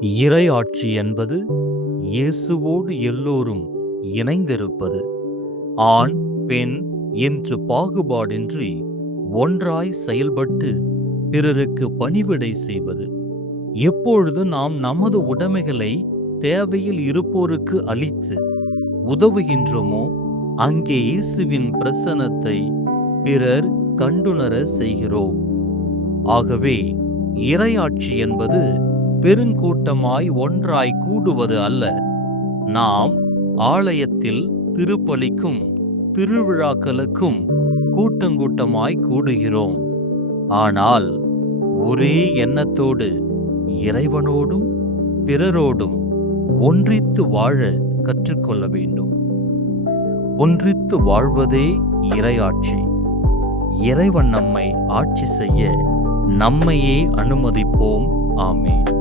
இறை ஆட்சி என்பது இயேசுவோடு எல்லோரும் இணைந்திருப்பது. ஆண் பெண் என்று பாகுபாடின்றி ஒன்றாய் செயல்பட்டு பிறருக்கு பணிவிடை செய்வது. எப்பொழுது நாம் நமது உடைமைகளை தேவையில் இருப்போருக்கு அளித்து உதவுகின்றோமோ அங்கே இயேசுவின் பிரசன்னத்தை பிறர் கண்டுணர செய்கிறோம். ஆகவே இறையாட்சி என்பது பெருங்கூட்டமாய் ஒன்றாய் கூடுவது அல்ல. நாம் ஆலயத்தில் திருப்பலிக்கும் திருவிழாக்களுக்கும் கூட்டங்கூட்டமாய் கூடுகிறோம். ஆனால் ஒரே எண்ணத்தோடு இறைவனோடும் பிறரோடும் ஒன்றித்து வாழ கற்றுக்கொள்ள வேண்டும். ஒன்றித்து வாழ்வதே இறையாட்சி. இறைவன் நம்மை ஆட்சி செய்ய நம்மையே அனுமதிப்போம். ஆமென்.